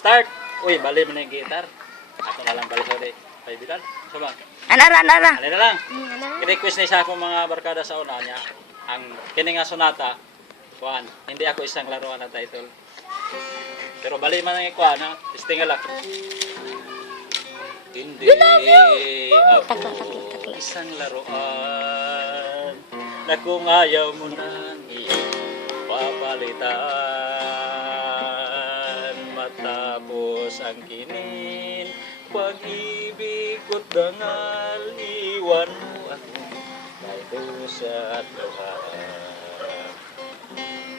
Start! Uy, bali mo na yung gitar. Ako na lang bali sa ulit. Kaibigan, sama. Anara. Ano na lang. I-request na isa akong mga barkada sa una niya. Ang kini nga sonata, kuan, hindi ako isang laruan na title. Pero bali man ang kuan, ha? Testing lang. Hindi ako isang laruan na kung ayaw mo nang papalitan matapos ang kinin pag-ibig ko't dangal iwan mo ako may dusa at luhaan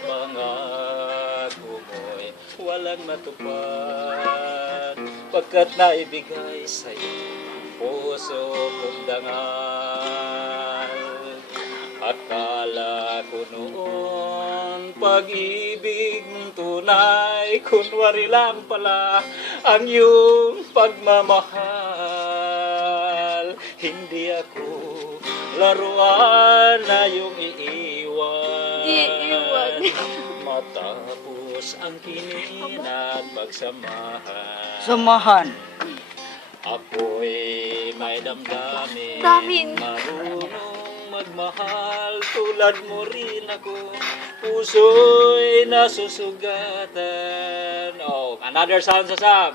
pangako mo'y walang matupad pagkat naibigay sa'yo puso kong dangal akala ko noon pag-ibig mong tunay kunwari lang pala ang iyong pagmamahal hindi ako laruan na iyong iiwan matapos ang kinin at pagsamahan ako'y may damdamin marunong magmahal tulad mo rin ako puso'y nasusugatan. Oh, another sound sa Sam.